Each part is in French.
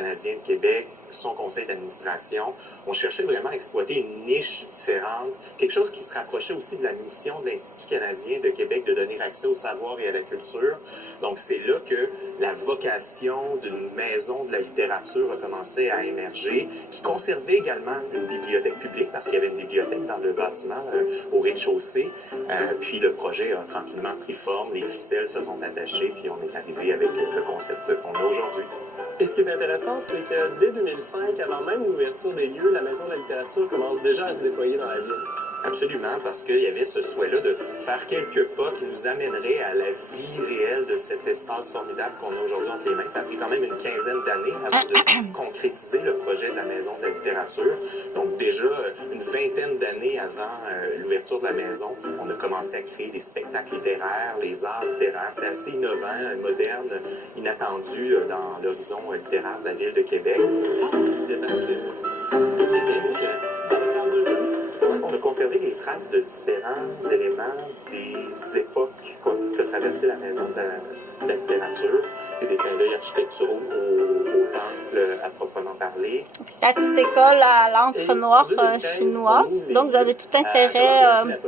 canadien de Québec, son conseil d'administration. On cherchait vraiment à exploiter une niche différente, quelque chose qui se rapprochait aussi de la mission de l'Institut canadien de Québec de donner accès au savoir et à la culture. Donc c'est là que la vocation d'une maison de la littérature a commencé à émerger, qui conservait également une bibliothèque publique, parce qu'il y avait une bibliothèque dans le bâtiment au rez-de-chaussée. Puis le projet a tranquillement pris forme, les ficelles se sont attachées, puis on est arrivé avec le concept qu'on a aujourd'hui. Et ce qui est intéressant, c'est que dès 2005, avant même l'ouverture des lieux, la Maison de la littérature commence déjà à se déployer dans la ville. Absolument, parce qu'il y avait ce souhait-là de faire quelques pas qui nous amèneraient à la vie réelle de cet espace formidable qu'on a aujourd'hui entre les mains. Ça a pris quand même une quinzaine d'années avant de concrétiser le projet de la Maison de la littérature. Donc déjà, une vingtaine d'années avant l'ouverture de la maison, on a commencé à créer des spectacles littéraires, les arts littéraires. C'était assez innovant, moderne, inattendu dans l'horizon littéraire de la ville de Québec. On a conservé les traces de différents éléments des époques que traversait la maison de la littérature. Il y a des clins d'œil architecturaux au temple à proprement parler. La petite école à l'encre noire chinoise. Donc, vous avez tout intérêt.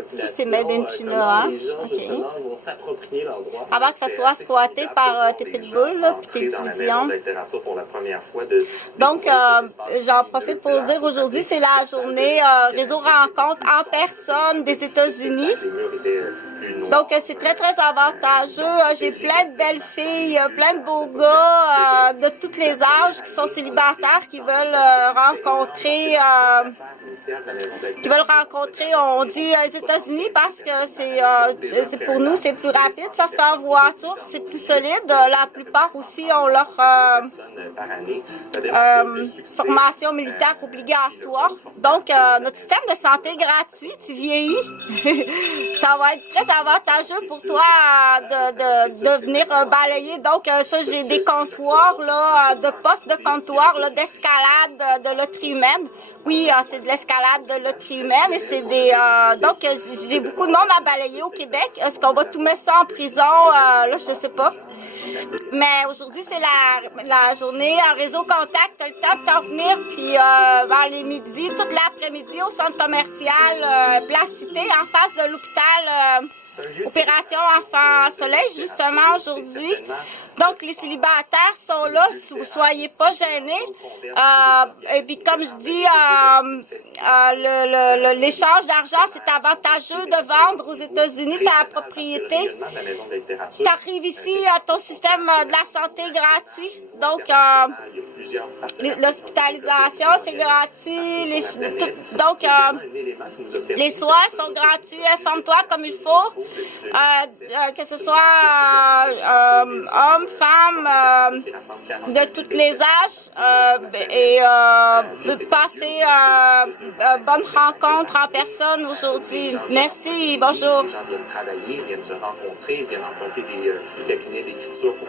Ça, c'est Made in China. Les gens, justement, vont s'approprier l'endroit. Avant que ça soit squatté par tes pitbulls puis tes divisions. Donc, j'en profite pour dire aujourd'hui, c'est la journée réseau rencontre en personne des États-Unis. Donc, c'est très, très avantageux. J'ai plein de belles filles, plein de beaux gars de tous les âges qui sont célibataires, qui veulent rencontrer, on dit les États-Unis parce que c'est pour nous, c'est plus rapide. Ça se fait en voiture, c'est plus solide. La plupart aussi ont leur formation militaire obligatoire. Donc, notre système de santé gratuit, tu vieillis. Ça va être très avantageux pour toi de venir balayer. Donc, ça, j'ai des comptoirs, là, de postes de comptoir, là, d'escalade de loterie humaine. Oui, c'est de l'escalade de loterie humaine et c'est des... donc, j'ai beaucoup de monde à balayer au Québec. Est-ce qu'on va tout mettre ça en prison? Là, je sais pas. Mais aujourd'hui, c'est la journée en réseau contact. Tu as le temps de t'en venir. Puis, vers les midis, toute l'après-midi, au centre commercial Place Cité, en face de l'hôpital Opération Enfant Soleil, justement, aujourd'hui. Donc, les célibataires sont là. Soyez pas gênés. Et puis, comme je dis, l'échange d'argent, c'est avantageux de vendre aux États-Unis ta propriété. Tu arrives ici, ton système de la santé est gratuit. Donc, l'hospitalisation, c'est gratuit. Donc, les soins sont gratuits. Informe-toi comme il faut. Que ce soit hommes, femmes, de tous les âges, et passer bonne rencontre en personne aujourd'hui. Merci, bonjour. Les gens viennent travailler, viennent se rencontrer, viennent emprunter des cabinets d'écriture pour